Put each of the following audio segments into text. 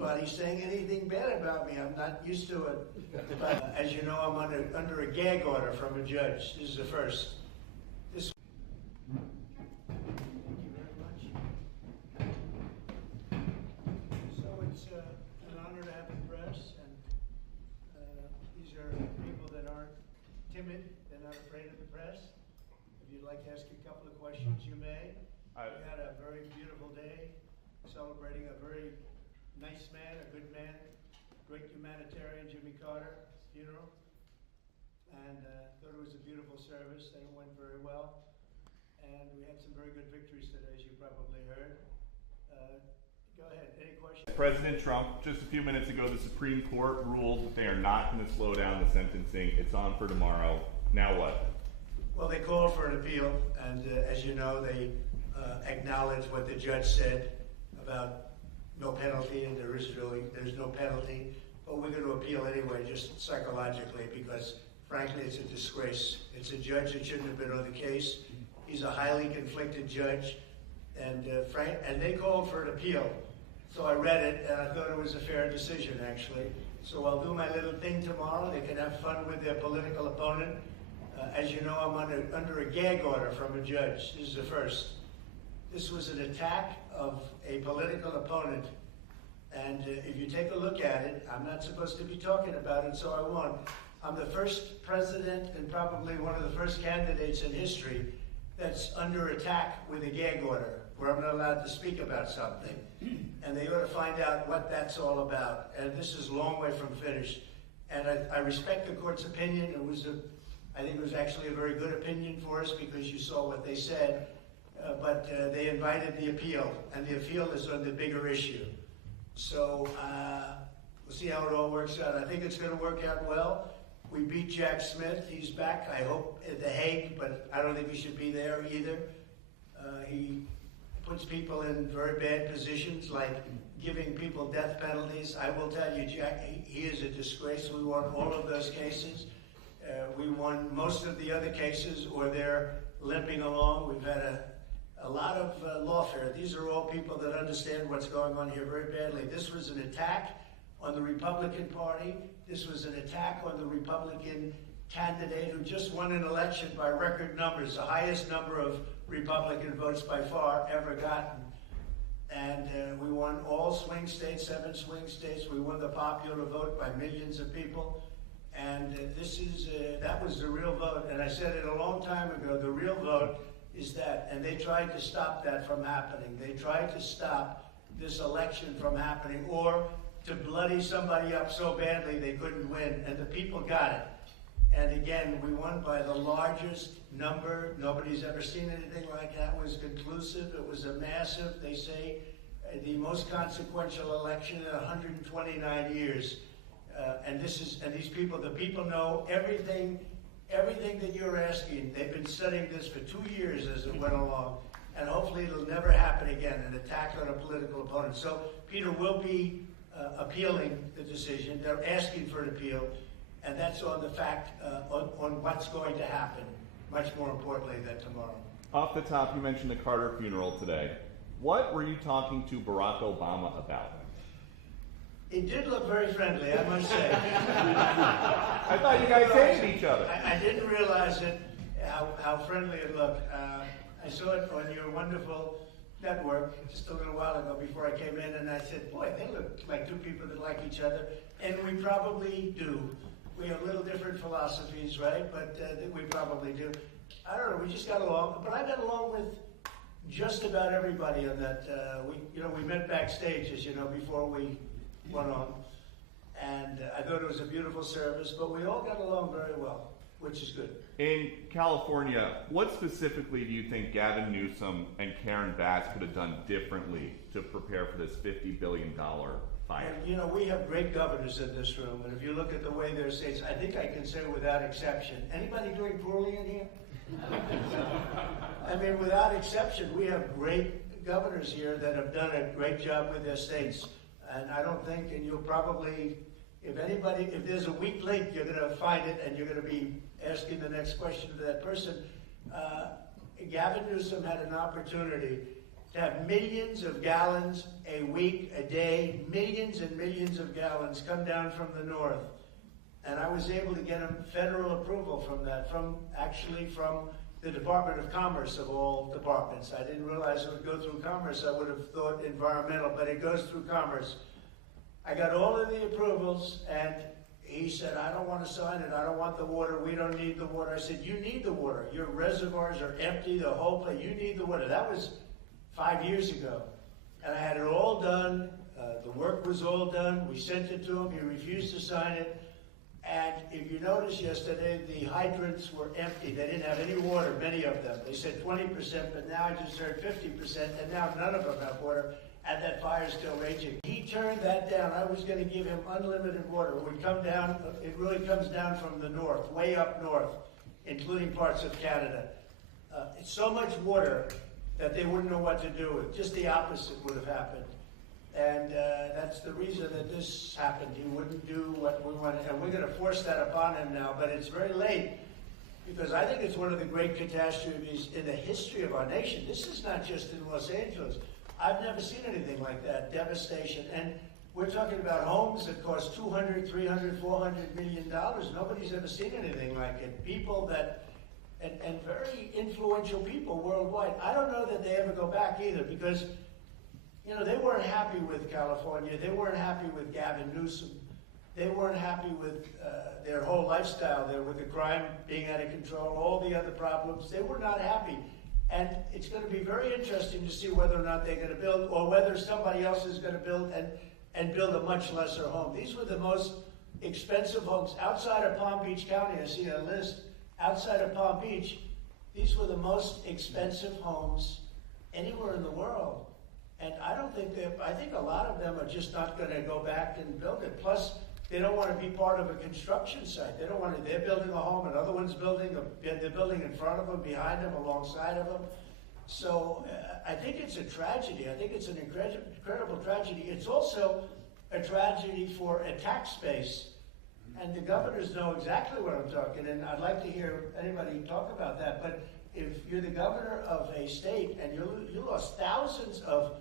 anybody saying anything bad about me. I'm not used to it. But as you know, I'm under a gag order from a judge. This is the first. This. Thank you very much. So it's an honor to have the press, and these are people that aren't timid. They're not afraid of the press. If you'd like to ask a couple of questions, you may. We had a very beautiful day celebrating a very nice man, a good man, great humanitarian, Jimmy Carter, funeral. And thought it was a beautiful service, and it went very well. And we had some very good victories today, as you probably heard. Go ahead, any questions? President Trump, just a few minutes ago, the Supreme Court ruled that they are not going to slow down the sentencing. It's on for tomorrow. Now what? Well, they called for an appeal, and as you know, they acknowledged what the judge said about no penalty, and there's no penalty. But we're going to appeal anyway, just psychologically, because frankly, it's a disgrace. It's a judge that shouldn't have been on the case. He's a highly conflicted judge, and they called for an appeal. So I read it, and I thought it was a fair decision, actually. So I'll do my little thing tomorrow. They can have fun with their political opponent. As you know, I'm under a gag order from a judge. This is the first. This was an attack of a political opponent. And if you take a look at it, I'm not supposed to be talking about it, so I won't. I'm the first president and probably one of the first candidates in history that's under attack with a gag order, where I'm not allowed to speak about something. And they ought to find out what that's all about. And this is a long way from finished. And I respect the court's opinion. I think it was actually a very good opinion for us, because you saw what they said. But they invited the appeal, and the appeal is on the bigger issue. So we'll see how it all works out. I think it's going to work out well. We beat Jack Smith. He's back, I hope, at The Hague, but I don't think he should be there either. He puts people in very bad positions, like giving people death penalties. I will tell you, Jack, he is a disgrace. We won all of those cases. We won most of the other cases, or they're limping along. We've had a lot of lawfare. These are all people that understand what's going on here very badly. This was an attack on the Republican Party. This was an attack on the Republican candidate who just won an election by record numbers, the highest number of Republican votes by far ever gotten. And we won all swing states, 7 swing states. We won the popular vote by millions of people. And that was the real vote. And I said it a long time ago, the real vote is that. And they tried to stop that from happening. They tried to stop this election from happening, or to bloody somebody up so badly they couldn't win. And the people got it. And again, we won by the largest number. Nobody's ever seen anything like that. It was conclusive. It was a massive, they say, the most consequential election in 129 years. And these people, the people know everything that you're asking. They've been studying this for 2 years as it went along, and hopefully it'll never happen again, an attack on a political opponent. So Peter will be appealing the decision. They're asking for an appeal, and that's on the fact, on what's going to happen, much more importantly than tomorrow. Off the top, you mentioned the Carter funeral today. What were you talking to Barack Obama about? It did look very friendly, I must say. I thought you guys hated each other. I didn't realize it, how friendly it looked. I saw it on your wonderful network just a little while ago before I came in, and I said, boy, they look like two people that like each other. And we probably do. We have little different philosophies, right? But we probably do. I don't know, we just got along. But I got along with just about everybody on that. We met backstage, as you know, before we went on. And I thought it was a beautiful service, but we all got along very well, which is good. In California, what specifically do you think Gavin Newsom and Karen Bass could have done differently to prepare for this $50 billion fine? And, we have great governors in this room, and if you look at the way their states, I think I can say without exception, anybody doing poorly in here? I mean, without exception, we have great governors here that have done a great job with their states. And I don't think, and you'll probably, if there's a weak link, you're going to find it, and you're going to be asking the next question to that person. Gavin Newsom had an opportunity to have millions of gallons a week, a day, millions and millions of gallons come down from the north. And I was able to get a federal approval from that, from the Department of Commerce of all departments. I didn't realize it would go through Commerce. I would have thought environmental, but it goes through Commerce. I got all of the approvals, and he said, I don't want to sign it. I don't want the water. We don't need the water. I said, you need the water. Your reservoirs are empty, the whole place. You need the water. That was 5 years ago. And I had it all done. The work was all done. We sent it to him. He refused to sign it. And if you noticed yesterday, the hydrants were empty. They didn't have any water, many of them. They said 20%, but now I just heard 50%, and now none of them have water, and that fire's still raging. He turned that down. I was going to give him unlimited water. It would come down, it really comes down from the north, way up north, including parts of Canada. It's so much water that they wouldn't know what to do with. Just the opposite would have happened. And that's the reason that this happened. He wouldn't do what we wanted, and we're going to force that upon him now. But it's very late, because I think it's one of the great catastrophes in the history of our nation. This is not just in Los Angeles. I've never seen anything like that, devastation. And we're talking about homes that cost $200, $300, $400 million. Nobody's ever seen anything like it. People that, and very influential people worldwide. I don't know that they ever go back either, because you know, they weren't happy with California. They weren't happy with Gavin Newsom. They weren't happy with their whole lifestyle there, with the crime being out of control, all the other problems. They were not happy. And it's going to be very interesting to see whether or not they're going to build, or whether somebody else is going to build and build a much lesser home. These were the most expensive homes. Outside of Palm Beach County, I see a list, outside of Palm Beach, these were the most expensive homes anywhere in the world. And I don't think I think a lot of them are just not going to go back and build it. Plus, they don't want to be part of a construction site. They don't want to, they're building a home, another one's building, they're building in front of them, behind them, alongside of them. So I think it's a tragedy. I think it's an incredible tragedy. It's also a tragedy for a tax base. And the governors know exactly what I'm talking, and I'd like to hear anybody talk about that. But if you're the governor of a state and you lost thousands of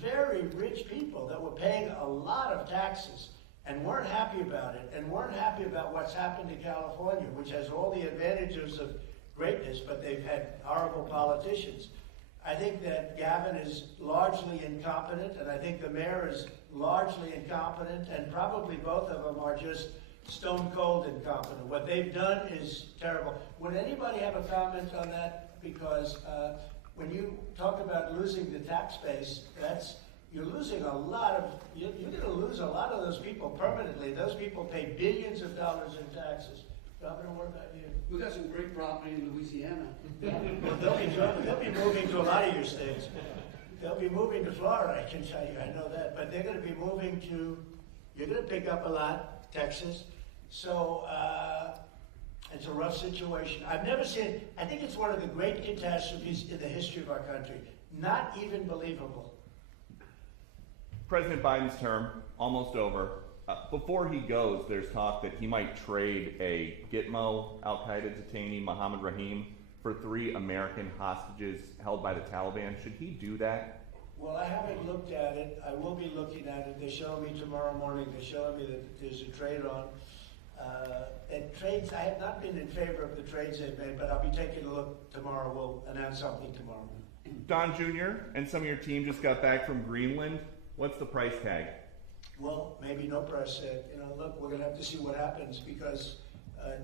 very rich people that were paying a lot of taxes and weren't happy about it, and weren't happy about what's happened to California, which has all the advantages of greatness, but they've had horrible politicians. I think that Gavin is largely incompetent, and I think the mayor is largely incompetent, and probably both of them are just stone cold incompetent. What they've done is terrible. Would anybody have a comment on that? Because when you talk about losing the tax base, you're losing a lot of, you're going to lose a lot of those people permanently. Those people pay billions of dollars in taxes. Governor, what about you? We got some great property in Louisiana. Well, they'll be moving to a lot of your states. They'll be moving to Florida, I can tell you, I know that. But they're going to be moving to, you're going to pick up a lot, Texas. So it's a rough situation. I've never seen, I think it's one of the great catastrophes in the history of our country. Not even believable. President Biden's term, almost over. Before he goes, there's talk that he might trade a Gitmo al-Qaeda detainee, Mohammed Rahim, for 3 American hostages held by the Taliban. Should he do that? Well, I haven't looked at it. I will be looking at it. They're showing me tomorrow morning. They're showing me that there's a trade on. And trades, I have not been in favor of the trades they've made, but I'll be taking a look tomorrow. We'll announce something tomorrow. Don Jr. and some of your team just got back from Greenland. What's the price tag? Well, maybe no price tag. You know, look, we're going to have to see what happens, because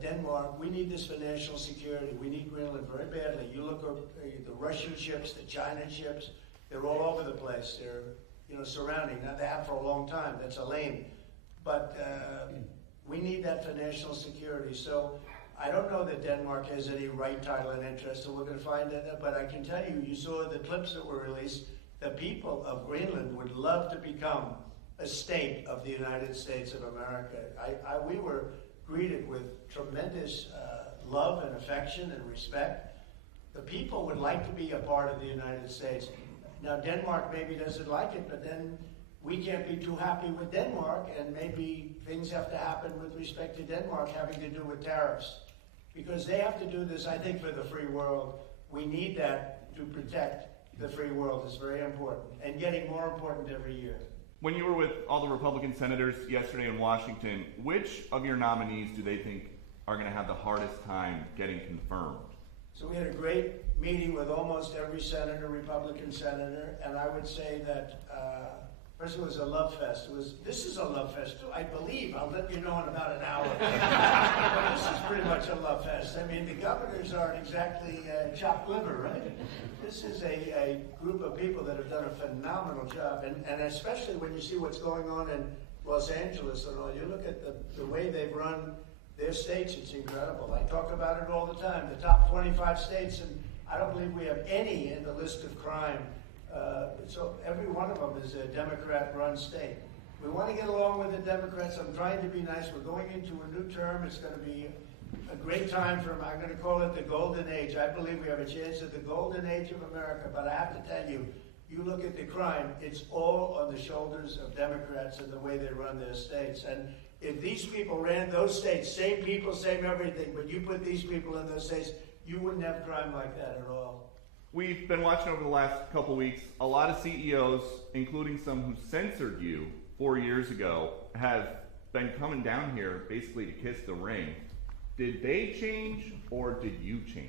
Denmark, we need this for national security. We need Greenland very badly. You look at the Russian ships, the China ships, they're all over the place. They're, you know, surrounding. Now, they have for a long time. That's a lane. But we need that for national security. So I don't know that Denmark has any right, title, and interest, so we're going to find that. But I can tell you, you saw the clips that were released. The people of Greenland would love to become a state of the United States of America. We were greeted with tremendous love and affection and respect. The people would like to be a part of the United States. Now, Denmark maybe doesn't like it, but then we can't be too happy with Denmark, and maybe things have to happen with respect to Denmark having to do with tariffs. Because they have to do this, I think, for the free world. We need that to protect the free world is very important and getting more important every year. When you were with all the Republican senators yesterday in Washington, which of your nominees do they think are going to have the hardest time getting confirmed? So we had a great meeting with almost every senator, Republican senator, and I would say that first it was a love fest. This is a love fest too, I believe. I'll let you know in about an hour. But this is pretty much a love fest. I mean, the governors aren't exactly chopped liver, right? This is a group of people that have done a phenomenal job, and especially when you see what's going on in Los Angeles and all. You look at the way they've run their states, it's incredible. I talk about it all the time. The top 25 states, and I don't believe we have any in the list of crime. So every one of them is a Democrat-run state. We want to get along with the Democrats. I'm trying to be nice. We're going into a new term. It's going to be a great time for, I'm going to call it the golden age. I believe we have a chance at the golden age of America. But I have to tell you, you look at the crime, it's all on the shoulders of Democrats and the way they run their states. And if these people ran those states, same people, same everything, but you put these people in those states, you wouldn't have crime like that at all. We've been watching over the last couple weeks, a lot of CEOs, including some who censored you 4 years ago, have been coming down here basically to kiss the ring. Did they change or did you change?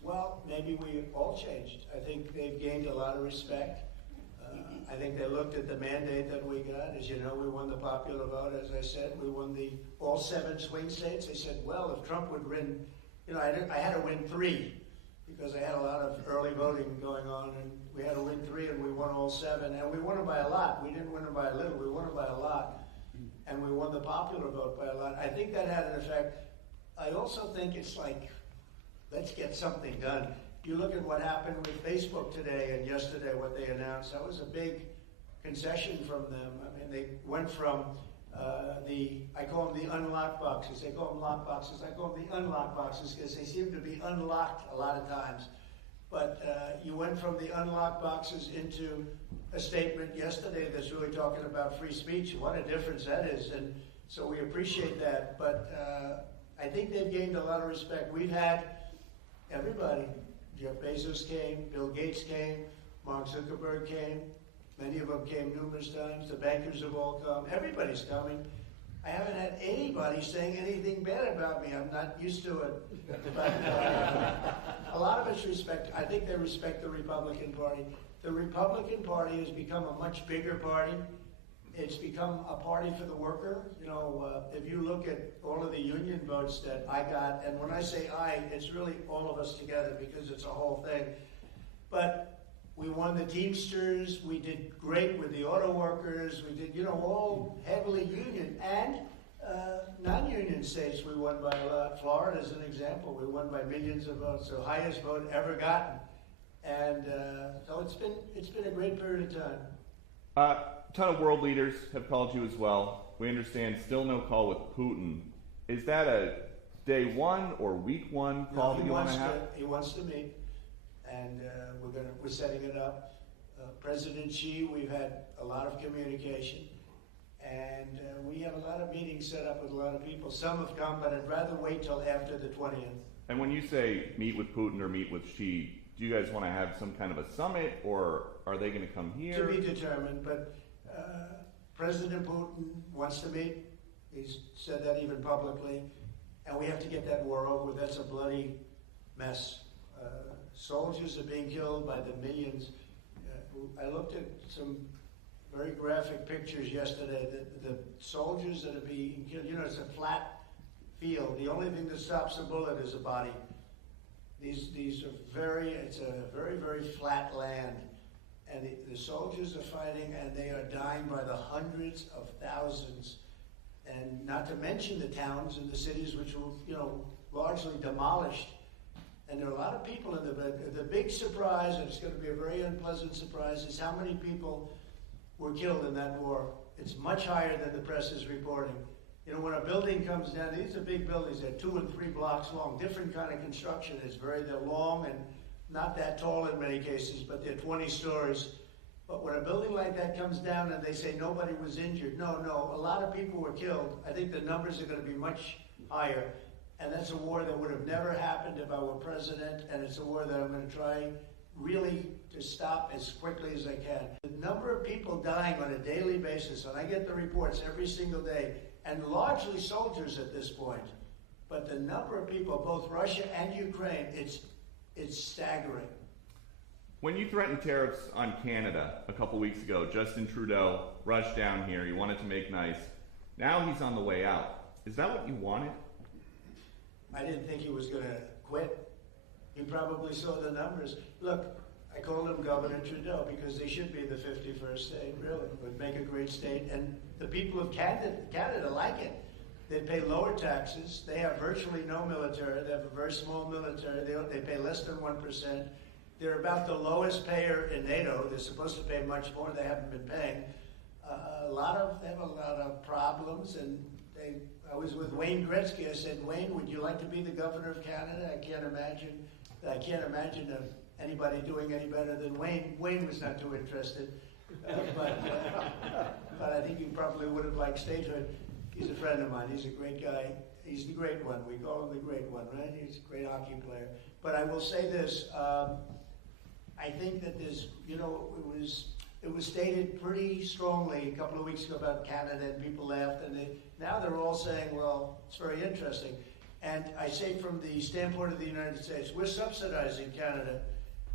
Well, maybe we all changed. I think they've gained a lot of respect. I think they looked at the mandate that we got. As you know, we won the popular vote, as I said. We won all 7 swing states. They said, well, if Trump would win, I had to win 3 because I had a lot of early voting going on, and we had to win 3, and we won all 7. And we won it by a lot. We didn't win it by a little. We won it by a lot. And we won the popular vote by a lot. I think that had an effect. I also think it's like, let's get something done. You look at what happened with Facebook today and yesterday, what they announced. That was a big concession from them. I mean, they went from I call them the unlocked boxes. They call them lock boxes. I call them the unlocked boxes because they seem to be unlocked a lot of times. But you went from the unlocked boxes into a statement yesterday that's really talking about free speech. What a difference that is. And so we appreciate that. But I think they've gained a lot of respect. We've had everybody. Jeff Bezos came, Bill Gates came, Mark Zuckerberg came. Many of them came numerous times. The bankers have all come. Everybody's coming. I haven't had anybody saying anything bad about me. I'm not used to it. But a lot of it's respect. I think they respect the Republican Party. The Republican Party has become a much bigger party. It's become a party for the worker. If you look at all of the union votes that I got, and when I say I, it's really all of us together because it's a whole thing. But we won the Teamsters. We did great with the auto workers. We did, all heavily union and non-union states. We won by a lot. Florida is an example. We won by millions of votes, the highest vote ever gotten. And so it's been a great period of time. A ton of world leaders have called you as well. We understand still no call with Putin. Is that a day 1 or week 1 call that you want to have? He wants to meet, and we're setting it up. President Xi, we've had a lot of communication, and we have a lot of meetings set up with a lot of people. Some have come, but I'd rather wait till after the 20th. And when you say meet with Putin or meet with Xi, do you guys want to have some kind of a summit, or are they going to come here? To be determined, but President Putin wants to meet. He's said that even publicly, and we have to get that war over. That's a bloody mess. Soldiers are being killed by the millions. I looked at some very graphic pictures yesterday. The soldiers that are being killed, it's a flat field. The only thing that stops a bullet is a body. It's a very, very flat land. And the soldiers are fighting, and they are dying by the hundreds of thousands. And not to mention the towns and the cities which were, largely demolished. And there are a lot of people in the big surprise, and it's going to be a very unpleasant surprise, is how many people were killed in that war. It's much higher than the press is reporting. When a building comes down, these are big buildings. They're 2 and 3 blocks long, different kind of construction. They're long and not that tall in many cases, but they're 20 stories. But when a building like that comes down and they say nobody was injured, no, a lot of people were killed. I think the numbers are going to be much higher. And that's a war that would have never happened if I were president, and it's a war that I'm going to try really to stop as quickly as they can. The number of people dying on a daily basis, and I get the reports every single day, and largely soldiers at this point, but the number of people, both Russia and Ukraine, it's staggering. When you threatened tariffs on Canada a couple weeks ago, Justin Trudeau rushed down here. He wanted to make nice. Now he's on the way out. Is that what you wanted? I didn't think he was going to quit. He probably saw the numbers. Look, I called him Governor Trudeau because they should be the 51st state, really. It would make a great state. And the people of Canada like it. They pay lower taxes. They have virtually no military. They have a very small military. They pay less than 1%. They're about the lowest payer in NATO. They're supposed to pay much more. They haven't been paying. They have a lot of problems. And I was with Wayne Gretzky. I said, Wayne, would you like to be the governor of Canada? I can't imagine anybody doing any better than Wayne. Wayne was not too interested, but I think he probably would have liked statehood. He's a friend of mine. He's a great guy. He's the great one. We call him the great one, right? He's a great hockey player. But I will say this. I think that there's, it was stated pretty strongly a couple of weeks ago about Canada, and people laughed, and now they're all saying, well, it's very interesting. And I say from the standpoint of the United States, we're subsidizing Canada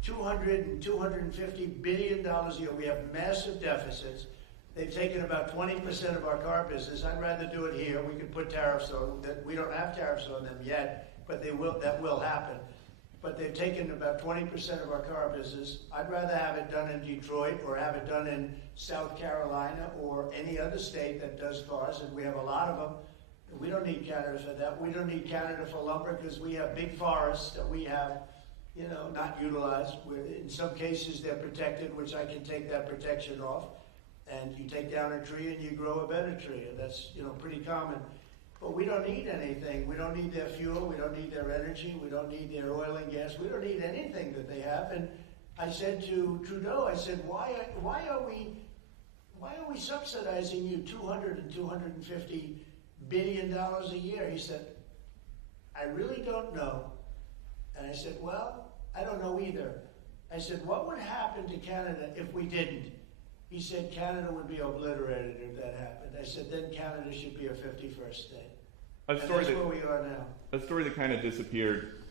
$200 and $250 billion a year. We have massive deficits. They've taken about 20% of our car business. I'd rather do it here. We could put tariffs on that. We don't have tariffs on them yet, but that will happen. But they've taken about 20% of our car business. I'd rather have it done in Detroit or have it done in South Carolina or any other state that does cars, and we have a lot of them. We don't need Canada for that. We don't need Canada for lumber because we have big forests that we have, not utilized. In some cases, they're protected, which I can take that protection off. And you take down a tree and you grow a better tree, and that's pretty common. But we don't need anything. We don't need their fuel. We don't need their energy. We don't need their oil and gas. We don't need anything that they have. And I said to Trudeau, I said, why are we subsidizing you $200 and $250 billion a year? He said, I really don't know. And I said, well, I don't know either. I said, what would happen to Canada if we didn't? He said Canada would be obliterated if that happened. I said then Canada should be a 51st state. That's where we are now. A story that kind of disappeared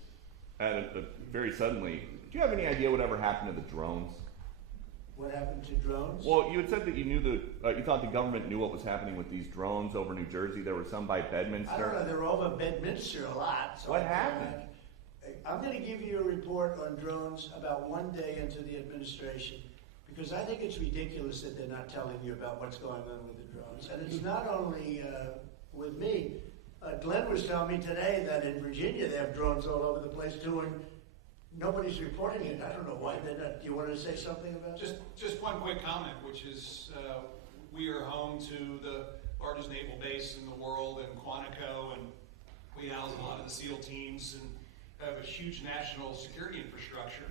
very suddenly. Do you have any idea whatever happened to the drones? What happened to drones? Well, you had said that you thought the government knew what was happening with these drones over New Jersey. There were some by Bedminster. I don't know. They're over Bedminster a lot. So what happened? I'm going to give you a report on drones about one day into the administration. Because I think it's ridiculous that they're not telling you about what's going on with the drones. And it's not only with me. Glenn was telling me today that in Virginia they have drones all over the place doing, nobody's reporting it. I don't know why they're not. Do you want to say something about that? Just one quick comment, which is we are home to the largest naval base in the world in Quantico, and we house a lot of the SEAL teams and have a huge national security infrastructure.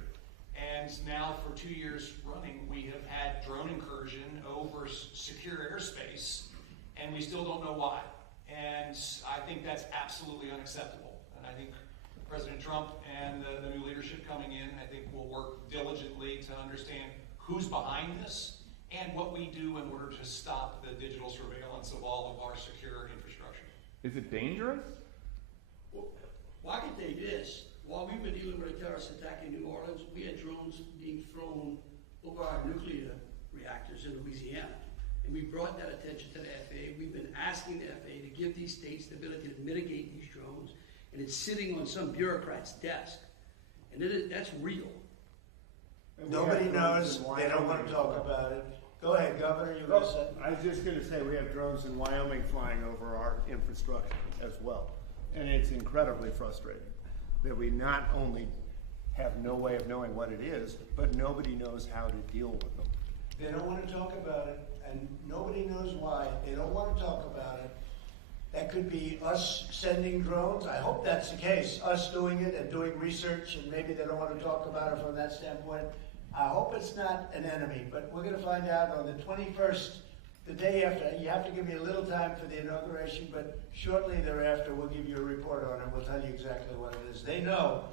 And now for 2 years running, we have had drone incursion over secure airspace, and we still don't know why. And I think that's absolutely unacceptable. And I think President Trump and the new leadership coming in, I think will work diligently to understand who's behind this and what we do in order to stop the digital surveillance of all of our secure infrastructure. Is it dangerous? Well, I can tell you this. While we were dealing with a terrorist attack in New Orleans, we had drones being thrown over our nuclear reactors in Louisiana. And we brought that attention to the FAA. We've been asking the FAA to give these states the ability to mitigate these drones. And it's sitting on some bureaucrat's desk. And that's real. Nobody knows. They don't want to talk about it. Go ahead, Governor. You were going to say? I was just going to say we have drones in Wyoming flying over our infrastructure as well. And it's incredibly frustrating that we not only have no way of knowing what it is, but nobody knows how to deal with them. They don't want to talk about it, and nobody knows why. They don't want to talk about it. That could be us sending drones. I hope that's the case, us doing it and doing research, and maybe they don't want to talk about it from that standpoint. I hope it's not an enemy, but we're going to find out on the 21st, the day after. You have to give me a little time for the inauguration, but shortly thereafter we'll give you a report on it. We'll tell you exactly what it is. They know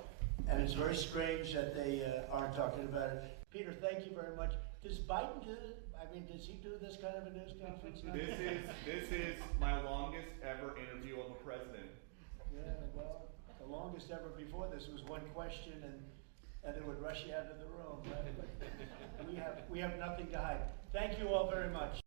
And it's very strange that they aren't talking about it. Peter, thank you very much. Does Biden do, does he do this kind of a news conference? This is my longest ever interview of a president. Yeah, well, the longest ever before this was one question and it would rush you out of the room. Right? We have nothing to hide. Thank you all very much.